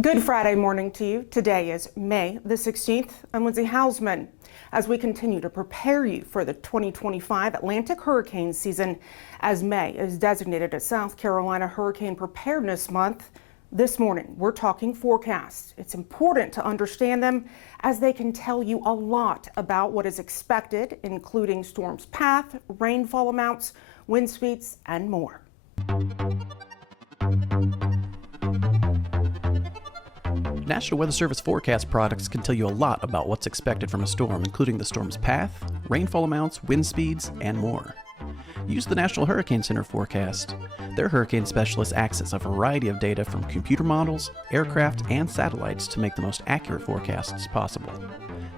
Good Friday morning to you. Today is May the 16th. I'm Lindsay Hausman. As we continue to prepare you for the 2025 Atlantic hurricane season, as May is designated as South Carolina Hurricane Preparedness Month, this morning we're talking forecasts. It's important to understand them as they can tell you a lot about what is expected, including storm's path, rainfall amounts, wind speeds, and more. National Weather Service forecast products can tell you a lot about what's expected from a storm, including the storm's path, rainfall amounts, wind speeds, and more. Use the National Hurricane Center forecast. Their hurricane specialists access a variety of data from computer models, aircraft, and satellites to make the most accurate forecasts possible.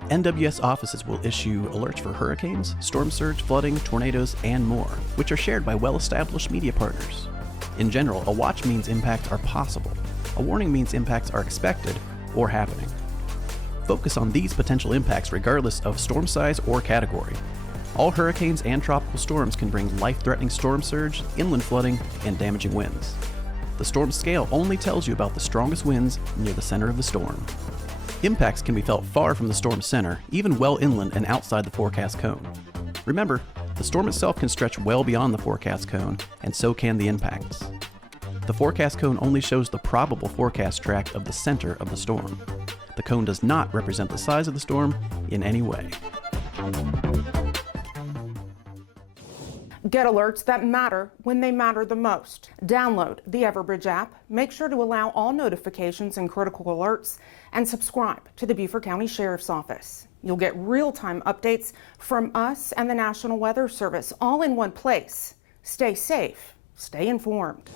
NWS offices will issue alerts for hurricanes, storm surge, flooding, tornadoes, and more, which are shared by well-established media partners. In general, a watch means impacts are possible. A warning means impacts are expected or happening. Focus on these potential impacts regardless of storm size or category. All hurricanes and tropical storms can bring life-threatening storm surge, inland flooding, and damaging winds. The storm scale only tells you about the strongest winds near the center of the storm. Impacts can be felt far from the storm's center, even well inland and outside the forecast cone. Remember, the storm itself can stretch well beyond the forecast cone, and so can the impacts. The forecast cone only shows the probable forecast track of the center of the storm. The cone does not represent the size of the storm in any way. Get alerts that matter when they matter the most. Download the Everbridge app, make sure to allow all notifications and critical alerts, and subscribe to the Beaufort County Sheriff's Office. You'll get real-time updates from us and the National Weather Service all in one place. Stay safe, stay informed.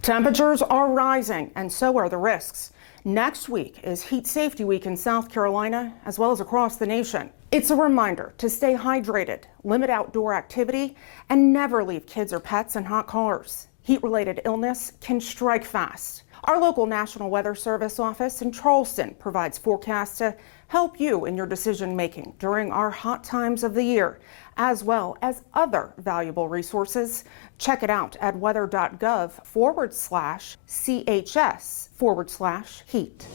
Temperatures are rising, and so are the risks. Next week is Heat Safety Week in South Carolina, as well as across the nation. It's a reminder to stay hydrated, limit outdoor activity, and never leave kids or pets in hot cars. Heat-related illness can strike fast. Our local National Weather Service office in Charleston provides forecasts to help you in your decision-making during our hot times of the year, as well as other valuable resources. Check it out at weather.gov/CHS/heat.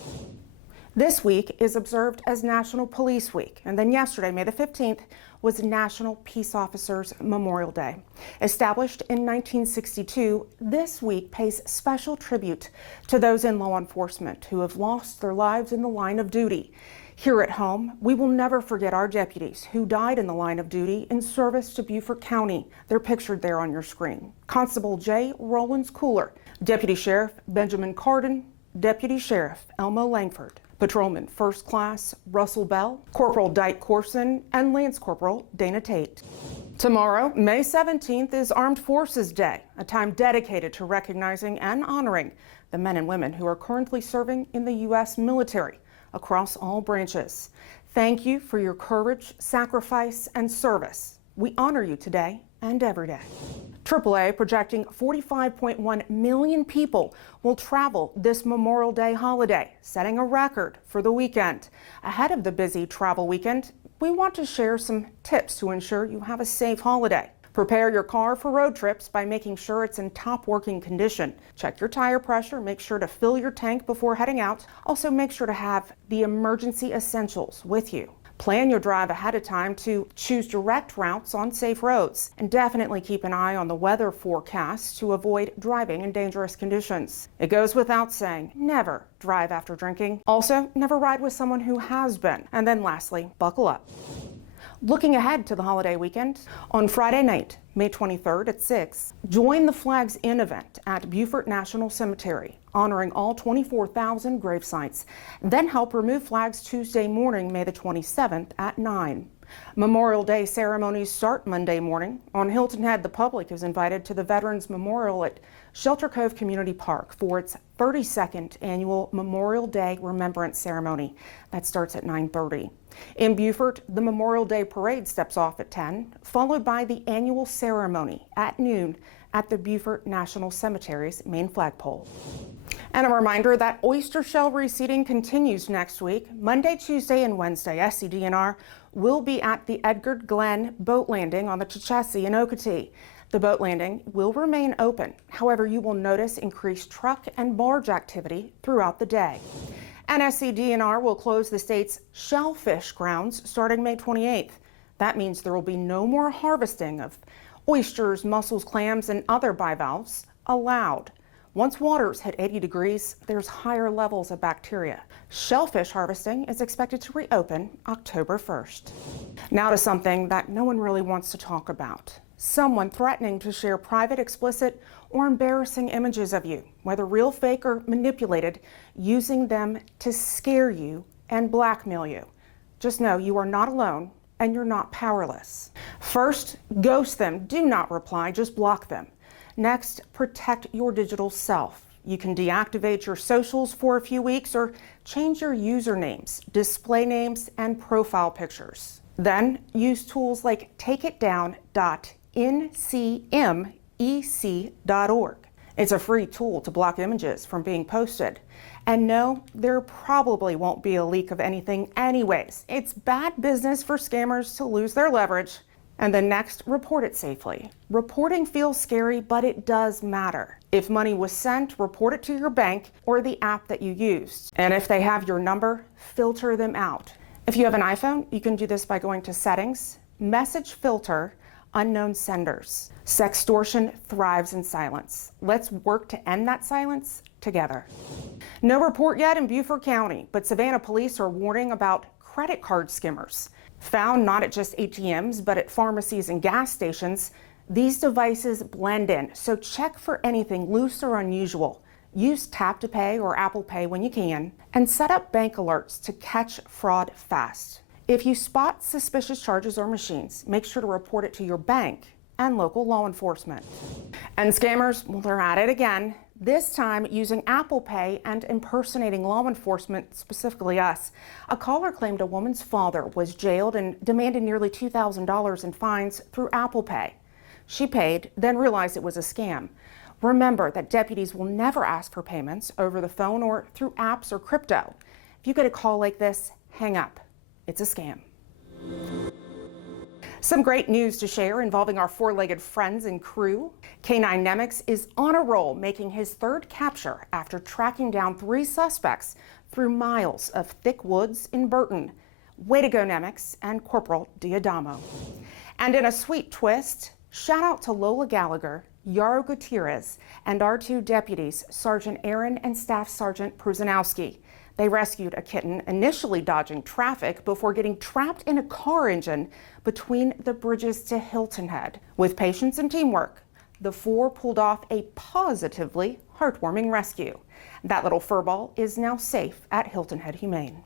This week is observed as National Police Week, and then yesterday, May the 15th, was National Peace Officers Memorial Day. Established in 1962, this week pays special tribute to those in law enforcement who have lost their lives in the line of duty. Here at home, we will never forget our deputies who died in the line of duty in service to Beaufort County. They're pictured there on your screen. Constable J. Rollins Cooler, Deputy Sheriff Benjamin Carden, Deputy Sheriff Elmo Langford, Patrolman First Class Russell Bell, Corporal Dyke Corson, and Lance Corporal Dana Tate. Tomorrow, May 17th, is Armed Forces Day, a time dedicated to recognizing and honoring the men and women who are currently serving in the U.S. military across all branches. Thank you for your courage, sacrifice, and service. We honor you today and every day. AAA projecting 45.1 million people will travel this Memorial Day holiday, setting a record for the weekend. Ahead of the busy travel weekend, we want to share some tips to ensure you have a safe holiday. Prepare your car for road trips by making sure it's in top working condition. Check your tire pressure, make sure to fill your tank before heading out. Also make sure to have the emergency essentials with you. Plan your drive ahead of time to choose direct routes on safe roads, and definitely keep an eye on the weather forecast to avoid driving in dangerous conditions. It goes without saying, never drive after drinking. Also, never ride with someone who has been. And then lastly, buckle up. Looking ahead to the holiday weekend, on Friday night, May 23rd at 6, join the Flags In event at Beaufort National Cemetery, honoring all 24,000 grave sites. Then help remove flags Tuesday morning, May the 27th at 9. Memorial Day ceremonies start Monday morning. On Hilton Head, the public is invited to the Veterans Memorial at Shelter Cove Community Park for its 32nd annual Memorial Day Remembrance Ceremony. That starts at 9:30. In Beaufort, the Memorial Day Parade steps off at 10, followed by the annual ceremony at noon at the Beaufort National Cemetery's main flagpole. And a reminder that oyster shell reseeding continues next week. Monday, Tuesday, and Wednesday, SCDNR will be at the Edgar Glenn Boat Landing on the Chichessie in Okatee. The boat landing will remain open. However, you will notice increased truck and barge activity throughout the day. And SCDNR will close the state's Shellfish grounds starting May 28th. That means there will be no more harvesting of oysters, mussels, clams, and other bivalves allowed. Once waters hit 80 degrees, there's higher levels of bacteria. Shellfish harvesting is expected to reopen October 1st. Now to something that no one really wants to talk about. Someone threatening to share private, explicit, or embarrassing images of you, whether real, fake, or manipulated, using them to scare you and blackmail you. Just know you are not alone and you're not powerless. First, ghost them. Do not reply, just block them. Next, protect your digital self. You can deactivate your socials for a few weeks or change your usernames, display names, and profile pictures. Then use tools like takeitdown.ncmec.org. It's a free tool to block images from being posted. And no, there probably won't be a leak of anything anyways. It's bad business for scammers to lose their leverage. And then next, report it safely. Reporting feels scary, but it does matter. If money was sent, report it to your bank or the app that you used. And if they have your number, filter them out. If you have an iPhone, you can do this by going to Settings, Message Filter, Unknown Senders. Sextortion thrives in silence. Let's work to end that silence together. No report yet in Beaufort County, but Savannah police are warning about credit card skimmers. Found not at just ATMs, but at pharmacies and gas stations, these devices blend in, so check for anything loose or unusual. Use Tap to Pay or Apple Pay when you can, and set up bank alerts to catch fraud fast. If you spot suspicious charges or machines, make sure to report it to your bank and local law enforcement. And scammers, well, they're at it again. This time using Apple Pay and impersonating law enforcement, specifically us. A caller claimed a woman's father was jailed and demanded nearly $2,000 in fines through Apple Pay. She paid, then realized it was a scam. Remember that deputies will never ask for payments over the phone or through apps or crypto. If you get a call like this, hang up. It's a scam. Some great news to share involving our four-legged friends and crew. K9 Nemex is on a roll, making his third capture after tracking down 3 suspects through miles of thick woods in Burton. Way to go, Nemex and Corporal Diadamo. And in a sweet twist, shout out to Lola Gallagher, Yaro Gutierrez, and our 2 deputies, Sergeant Aaron and Staff Sergeant Prusinowski. They rescued a kitten initially dodging traffic before getting trapped in a car engine between the bridges to Hilton Head. With patience and teamwork, the 4 pulled off a positively heartwarming rescue. That little furball is now safe at Hilton Head Humane.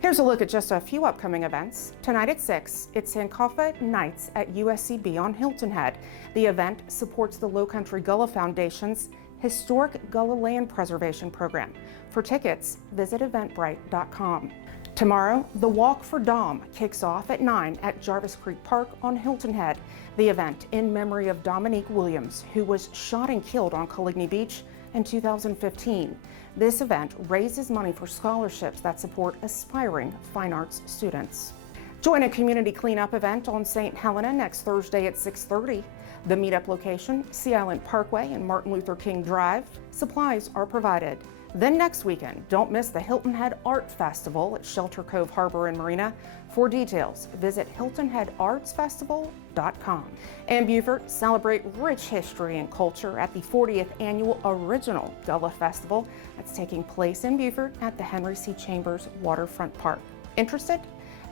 Here's a look at just a few upcoming events. Tonight at 6, it's Sankofa Nights at USCB on Hilton Head. The event supports the Lowcountry Gullah Foundation's Historic Gullah Land Preservation Program. For tickets, visit eventbrite.com. Tomorrow, the Walk for Dom kicks off at 9 at Jarvis Creek Park on Hilton Head. The event in memory of Dominique Williams, who was shot and killed on Coligny Beach in 2015. This event raises money for scholarships that support aspiring fine arts students. Join a community cleanup event on St. Helena next Thursday at 6:30. The meetup location, Sea Island Parkway and Martin Luther King Drive. Supplies are provided. Then next weekend, don't miss the Hilton Head Art Festival at Shelter Cove Harbor and Marina. For details, visit hiltonheadartsfestival.com. And Beaufort, celebrate rich history and culture at the 40th Annual Original Gullah Festival. That's taking place in Beaufort at the Henry C. Chambers Waterfront Park. Interested?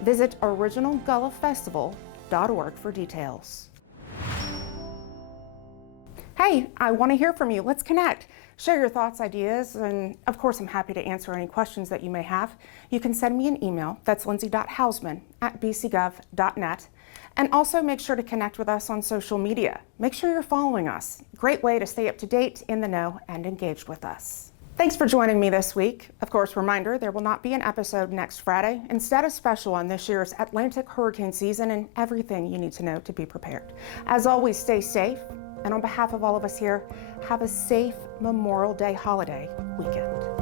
Visit originalgullahfestival.org for details. Hey, I want to hear from you. Let's connect. Share your thoughts, ideas, and of course, I'm happy to answer any questions that you may have. You can send me an email. That's lindsay.hausman@bcgov.net. And also make sure to connect with us on social media. Make sure you're following us. Great way to stay up to date, in the know, and engaged with us. Thanks for joining me this week. Of course, reminder, there will not be an episode next Friday. Instead, a special on this year's Atlantic hurricane season and everything you need to know to be prepared. As always, stay safe. And on behalf of all of us here, have a safe Memorial Day holiday weekend.